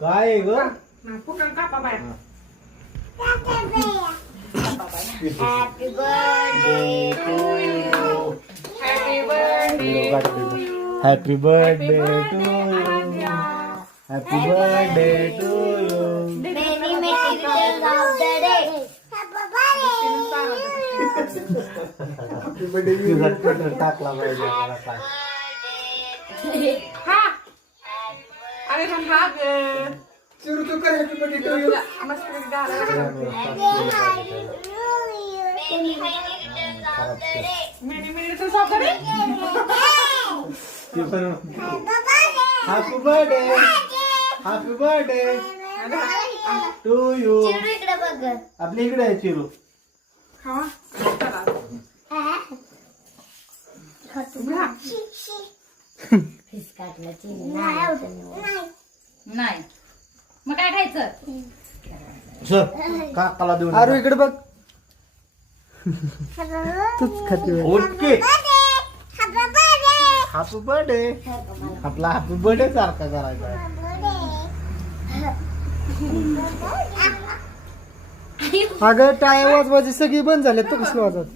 काय आहे ग? फुटण कापा बाय. Happy birthday to you. Happy birthday. Happy birthday to you. Happy birthday to you. Many returns of the day. तुझा ट्विटर टाकला पाहिजे मला काय. हा. अरे पण हा ग. सुरू तू कर हॅपी बर्थडे टू यू. मस्त गाणं. Many returns of the day. Happy birthday. Happy birthday to you. Chiru इकडे बघ. आपल्या इकडे आहे चिरू. हा. चला. घ्या. फिश काटलं चिरू. नाही मग काय खायचं? चल काकाला देऊन आरू इकडे बघ. तूच खाते. ओके. Happy birthday. आपला हॅपी बर्थडे सारखा करायचा आहे. अगं टाळ्या वाजवायची सगळी बंद झाल्यात. तू कसलं वाजवत?